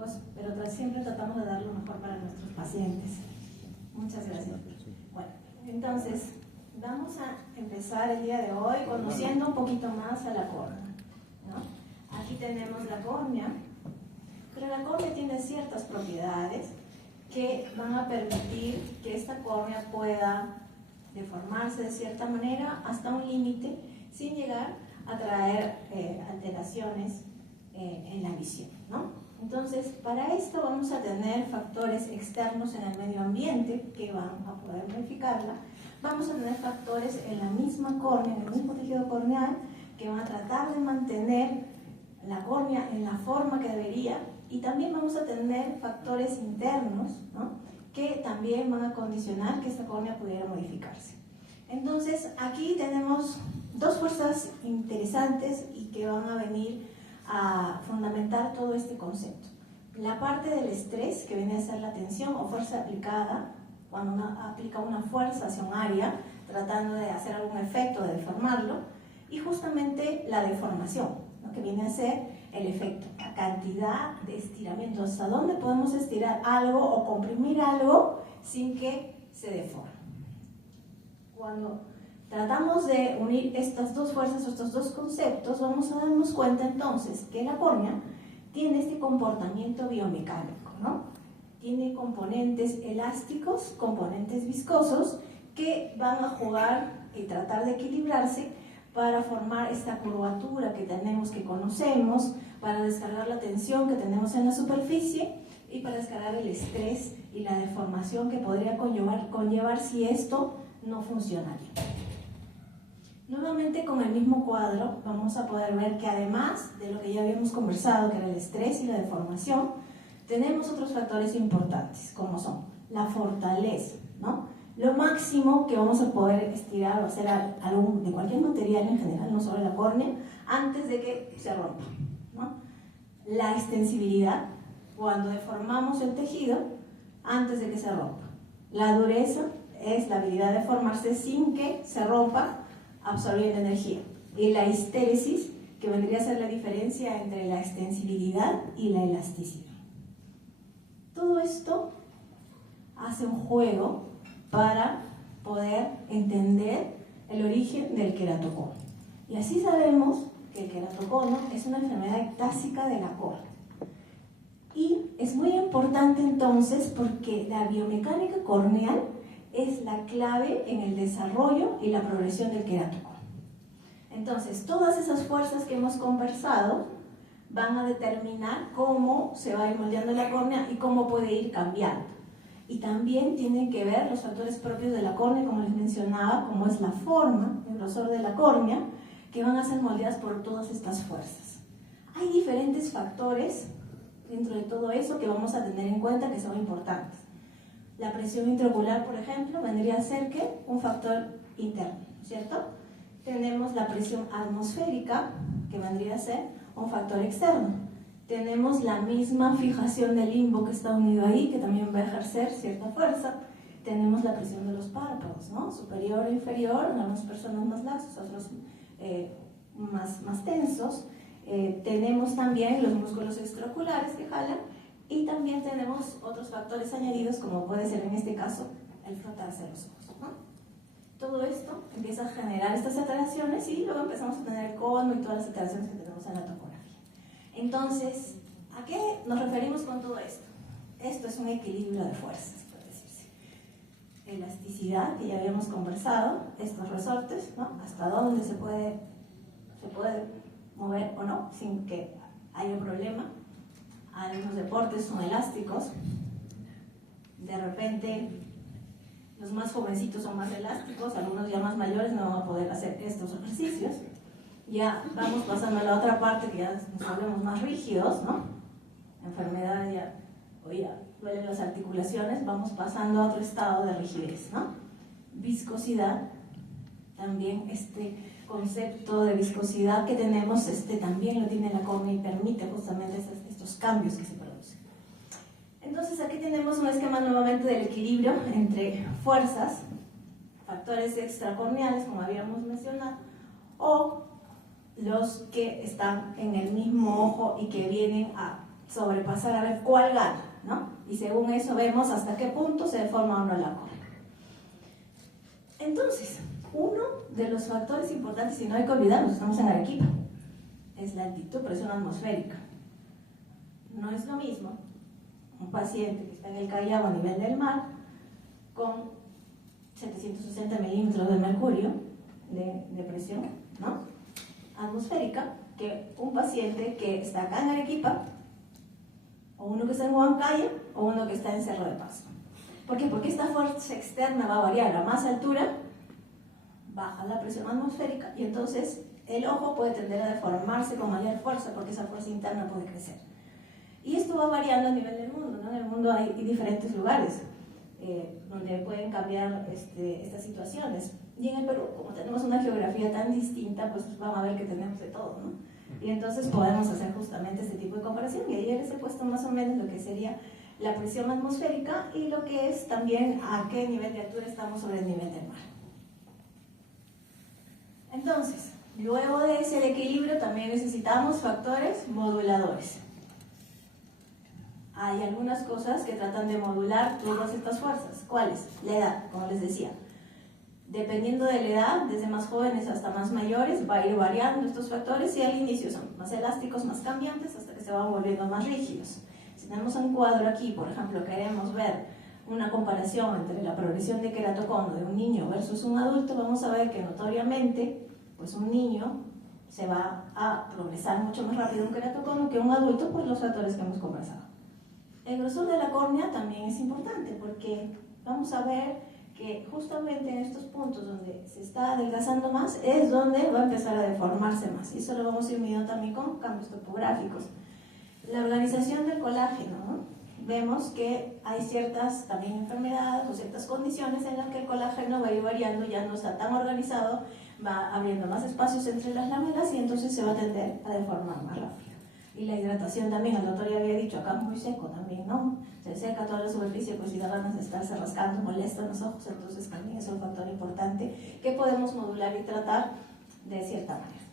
diagnósticos, pero siempre tratamos de dar lo mejor para nuestros pacientes. Muchas gracias. Bueno, entonces, vamos a empezar el día de hoy conociendo un poquito más a la córnea, ¿no? Aquí tenemos la córnea, pero la córnea tiene ciertas propiedades que van a permitir que esta córnea pueda deformarse de cierta manera hasta un límite sin llegar a traer alteraciones en la visión, ¿no? Entonces, para esto vamos a tener factores externos en el medio ambiente que van a poder modificarla. Vamos a tener factores en la misma córnea, en el mismo tejido corneal, que van a tratar de mantener la córnea en la forma que debería. Y también vamos a tener factores internos, ¿no?, que también van a condicionar que esta córnea pudiera modificarse. Entonces, aquí tenemos dos fuerzas interesantes y que van a venir a fundamentar todo este concepto. La parte del estrés, que viene a ser la tensión o fuerza aplicada, cuando uno aplica una fuerza hacia un área, tratando de hacer algún efecto, de deformarlo, y justamente la deformación, ¿no?, que viene a ser el efecto, la cantidad de estiramiento, hasta dónde podemos estirar algo o comprimir algo sin que se deforme. Cuando tratamos de unir estas dos fuerzas o estos dos conceptos, vamos a darnos cuenta entonces que la córnea tiene este comportamiento biomecánico, ¿no? Tiene componentes elásticos, componentes viscosos, que van a jugar y tratar de equilibrarse para formar esta curvatura que tenemos, que conocemos, para descargar la tensión que tenemos en la superficie y para descargar el estrés y la deformación que podría conllevar si esto no funcionaría. Nuevamente con el mismo cuadro vamos a poder ver que además de lo que ya habíamos conversado, que era el estrés y la deformación, tenemos otros factores importantes, como son la fortaleza, ¿no? Lo máximo que vamos a poder estirar o hacer de cualquier material en general, no solo la córnea, antes de que se rompa, ¿no? La extensibilidad, cuando deformamos el tejido antes de que se rompa. La dureza es la habilidad de formarse sin que se rompa, absorbiendo energía. Y la histéresis, que vendría a ser la diferencia entre la extensibilidad y la elasticidad. Todo esto hace un juego para poder entender el origen del queratocono. Y así sabemos que el queratocono es una enfermedad ectásica de la córnea. Y es muy importante entonces porque la biomecánica corneal es la clave en el desarrollo y la progresión del queratocono. Entonces, todas esas fuerzas que hemos conversado van a determinar cómo se va a ir moldeando la córnea y cómo puede ir cambiando. Y también tienen que ver los factores propios de la córnea, como les mencionaba, como es la forma, el grosor de la córnea, que van a ser moldeadas por todas estas fuerzas. Hay diferentes factores dentro de todo eso que vamos a tener en cuenta que son importantes. La presión intraocular, por ejemplo, vendría a ser ¿qué? Un factor interno, ¿cierto? Tenemos la presión atmosférica, que vendría a ser un factor externo. Tenemos la misma fijación del limbo que está unido ahí, que también va a ejercer cierta fuerza. Tenemos la presión de los párpados, ¿no? Superior e inferior, algunas personas más laxos, otros más tensos. Tenemos también los músculos extraoculares que jalan y también tenemos otros factores añadidos, como puede ser en este caso el frotarse los ojos, ¿no? Todo esto empieza a generar estas alteraciones y luego empezamos a tener el cono y todas las alteraciones que tenemos en la topografía. Entonces, ¿a qué nos referimos con todo esto? Esto es un equilibrio de fuerzas, por decirse. Elasticidad, que ya habíamos conversado, estos resortes, ¿no? Hasta dónde se puede mover o no, sin que haya problema. Algunos deportes son elásticos. De repente, los más jovencitos son más elásticos, algunos ya más mayores no van a poder hacer estos ejercicios. Ya vamos pasando a la otra parte que ya nos volvemos más rígidos, ¿no? Enfermedad ya duelen las articulaciones, vamos pasando a otro estado de rigidez, ¿no? Viscosidad, también este concepto de viscosidad que tenemos, también lo tiene la córnea y permite justamente estos cambios que se producen. Entonces aquí tenemos un esquema nuevamente del equilibrio entre fuerzas, factores extracorneales, como habíamos mencionado, o los que están en el mismo ojo y que vienen a sobrepasar a ver cuál gana, ¿no? Y según eso vemos hasta qué punto se deforma o no la córnea. Entonces, uno de los factores importantes, y no hay que olvidarnos, estamos en Arequipa, es la altitud, presión atmosférica. No es lo mismo un paciente que está en el Callao a nivel del mar con 760 milímetros de mercurio de presión, ¿no?, atmosférica, que un paciente que está acá en Arequipa, o uno que está en Huancayo, o uno que está en Cerro de Pasco. ¿Por qué? Porque esta fuerza externa va a variar. A más altura baja la presión atmosférica y entonces el ojo puede tender a deformarse con mayor fuerza porque esa fuerza interna puede crecer. Y esto va variando a nivel del mundo, ¿no? En el mundo hay diferentes lugares donde pueden cambiar estas situaciones. Y en el Perú, como tenemos una geografía tan distinta, pues van a ver que tenemos de todo, ¿no? Y entonces podemos hacer justamente este tipo de comparación. Y ahí les he puesto más o menos lo que sería la presión atmosférica y lo que es también a qué nivel de altura estamos sobre el nivel del mar. Entonces, luego de ese equilibrio también necesitamos factores moduladores. Hay algunas cosas que tratan de modular todas estas fuerzas. ¿Cuáles? La edad, como les decía. Dependiendo de la edad, desde más jóvenes hasta más mayores, va a ir variando estos factores y al inicio son más elásticos, más cambiantes, hasta que se van volviendo más rígidos. Si tenemos un cuadro aquí, por ejemplo, queremos ver una comparación entre la progresión de queratocono de un niño versus un adulto, vamos a ver que notoriamente, pues un niño se va a progresar mucho más rápido un queratocono que un adulto por los factores que hemos conversado. El grosor de la córnea también es importante porque vamos a ver que justamente en estos puntos donde se está adelgazando más es donde va a empezar a deformarse más, y eso lo vamos a ir midiendo también con cambios topográficos. La organización del colágeno, ¿no? Vemos que hay ciertas también enfermedades o ciertas condiciones en las que el colágeno va a ir variando, ya no está tan organizado, va abriendo más espacios entre las láminas y entonces se va a tender a deformar más rápido. Y la hidratación también, el doctor ya había dicho, acá es muy seco también, ¿no? Se seca toda la superficie, pues si da ganas de estarse rascando, molesta los ojos, entonces también es un factor importante que podemos modular y tratar de cierta manera.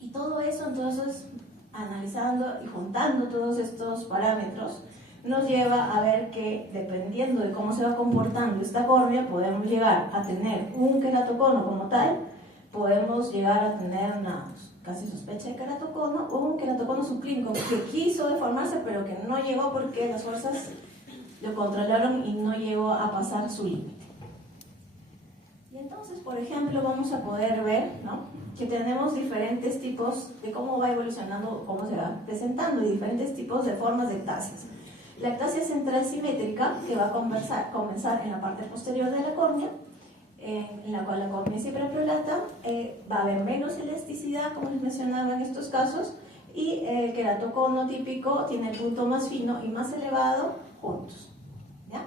Y todo eso, entonces, analizando y juntando todos estos parámetros, nos lleva a ver que, dependiendo de cómo se va comportando esta córnea, podemos llegar a tener un queratocono como tal, podemos llegar a tener una casi sospecha de queratocono o un queratocono subclínico que quiso deformarse pero que no llegó porque las fuerzas lo controlaron y no llegó a pasar su límite. Y entonces, por ejemplo, vamos a poder ver, ¿no?, que tenemos diferentes tipos de cómo va evolucionando, cómo se va presentando, y diferentes tipos de formas de ectasias. La ectasia central simétrica, que va a comenzar en la parte posterior de la córnea, en la cual la córnea siempre prolata, va a haber menos elasticidad, como les mencionaba en estos casos, y el queratocono típico tiene el punto más fino y más elevado juntos, ¿ya?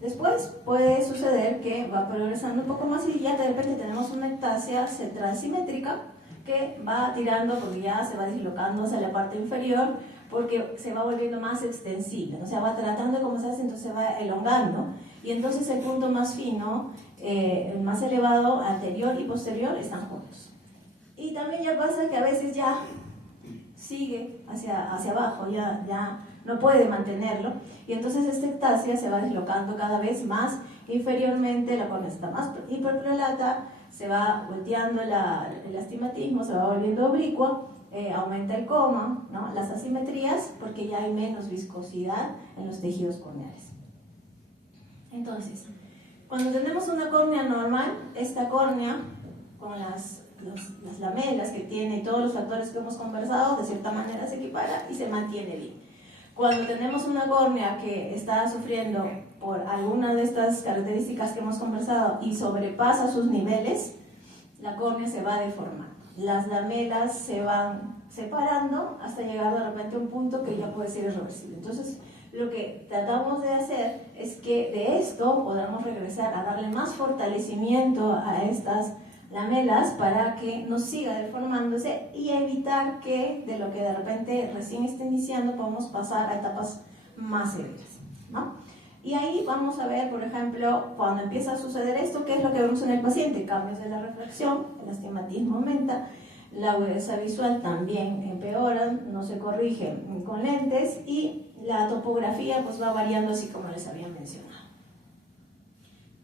Después puede suceder que va progresando un poco más y ya de repente tenemos una ectasia central simétrica que va tirando, porque ya se va dislocando hacia la parte inferior, porque se va volviendo más extensible, o sea, va tratando de comenzarse, entonces se va elongando, y entonces el punto más fino, el más elevado, anterior y posterior, están juntos. Y también ya pasa que a veces ya sigue hacia abajo, ya no puede mantenerlo, y entonces esta ectasia se va deslocando cada vez más inferiormente, la córnea está más hiperprolata, se va volteando el astigmatismo, se va volviendo oblicua, aumenta el coma, ¿no?, las asimetrías, porque ya hay menos viscosidad en los tejidos corneales. Entonces, cuando tenemos una córnea normal, esta córnea, con las lamelas que tiene y todos los factores que hemos conversado, de cierta manera se equipara y se mantiene bien. Cuando tenemos una córnea que está sufriendo por alguna de estas características que hemos conversado y sobrepasa sus niveles, la córnea se va deformando. Las lamelas se van separando hasta llegar de repente a un punto que ya puede ser irreversible. Entonces, lo que tratamos de hacer es que de esto podamos regresar a darle más fortalecimiento a estas lamelas para que no siga deformándose y evitar que de lo que de repente recién esté iniciando podamos pasar a etapas más severas, ¿no? Y ahí vamos a ver, por ejemplo, cuando empieza a suceder esto, ¿qué es lo que vemos en el paciente? Cambios de la refracción, el astigmatismo aumenta, la agudeza visual también empeora, no se corrige con lentes, y la topografía pues va variando, así como les había mencionado.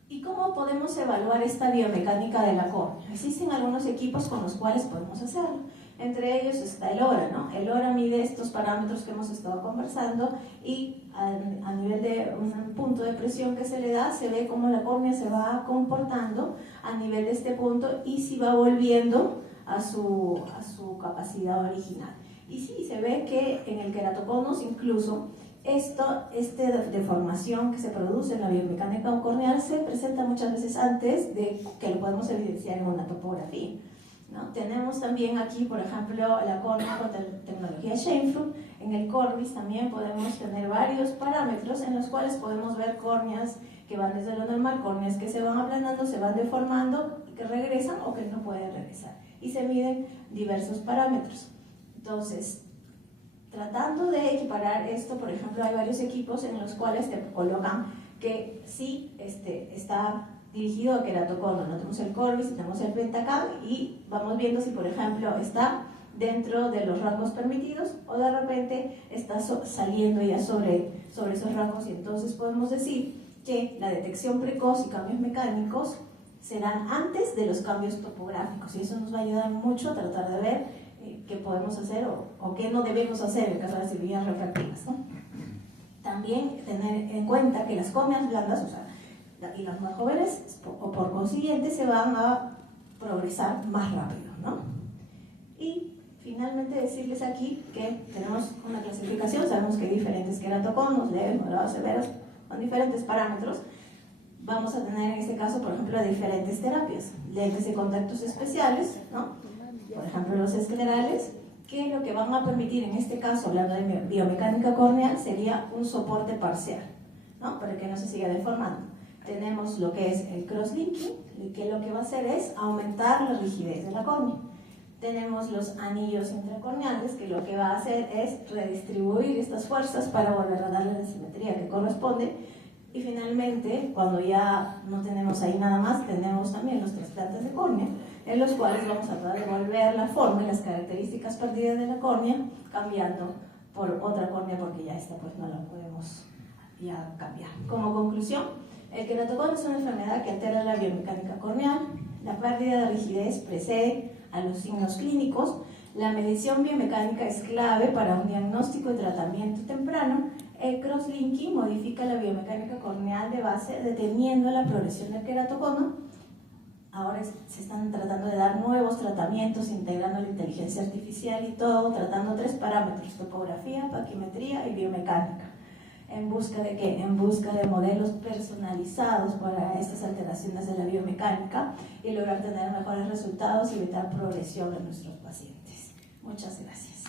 ¿Y cómo podemos evaluar esta biomecánica de la córnea? Existen algunos equipos con los cuales podemos hacerlo. Entre ellos está el ORA, ¿no? El ORA mide estos parámetros que hemos estado conversando, y a nivel de un punto de presión que se le da, se ve cómo la córnea se va comportando a nivel de este punto y si va volviendo a su capacidad original. Y sí, se ve que en el queratoconus incluso esta deformación que se produce en la biomecánica corneal se presenta muchas veces antes de que lo podemos evidenciar en una topografía, ¿no? Tenemos también aquí, por ejemplo, la córnea con tecnología Scheimpflug. En el Corvis también podemos tener varios parámetros en los cuales podemos ver córneas que van desde lo normal, córneas que se van aplanando, se van deformando, que regresan o que no pueden regresar. Y se miden diversos parámetros. Entonces, tratando de equiparar esto, por ejemplo, hay varios equipos en los cuales te colocan que sí está dirigido a queratoconus, ¿no? Tenemos el Corvis, tenemos el Pentacam, y vamos viendo si, por ejemplo, está dentro de los rangos permitidos o de repente está saliendo ya sobre esos rangos, y entonces podemos decir que la detección precoz y cambios mecánicos serán antes de los cambios topográficos, y eso nos va a ayudar mucho a tratar de ver qué podemos hacer o qué no debemos hacer en caso de las cirugías refractivas, ¿no? También tener en cuenta que las córneas blandas, o sea, y las más jóvenes, o por consiguiente, se van a progresar más rápido, ¿no? Y finalmente decirles aquí que tenemos una clasificación, sabemos que hay diferentes queratoconus, leves, moderados, severos, con diferentes parámetros. Vamos a tener en este caso, por ejemplo, diferentes terapias, lentes de contactos especiales, ¿no? Por ejemplo, los esclerales, que lo que van a permitir en este caso, hablando de biomecánica corneal, sería un soporte parcial, ¿no? Para que no se siga deformando. Tenemos lo que es el crosslinking, que lo que va a hacer es aumentar la rigidez de la córnea. Tenemos los anillos intracorneales, que lo que va a hacer es redistribuir estas fuerzas para volver a darle la simetría que corresponde. Y finalmente, cuando ya no tenemos ahí nada más, tenemos también los trasplantes de córnea, en los cuales vamos a tratar de devolver la forma y las características perdidas de la córnea, cambiando por otra córnea, porque ya esta pues no la podemos ya cambiar. Como conclusión, el queratoconus es una enfermedad que altera la biomecánica corneal. La pérdida de rigidez precede a los signos clínicos. La medición biomecánica es clave para un diagnóstico y tratamiento temprano. El crosslinking modifica la biomecánica corneal de base, deteniendo la progresión del queratoconus. Ahora se están tratando de dar nuevos tratamientos, integrando la inteligencia artificial y todo, tratando 3 parámetros: topografía, paquimetría y biomecánica. ¿En busca de qué? En busca de modelos personalizados para estas alteraciones de la biomecánica y lograr tener mejores resultados y evitar progresión en nuestros pacientes. Muchas gracias.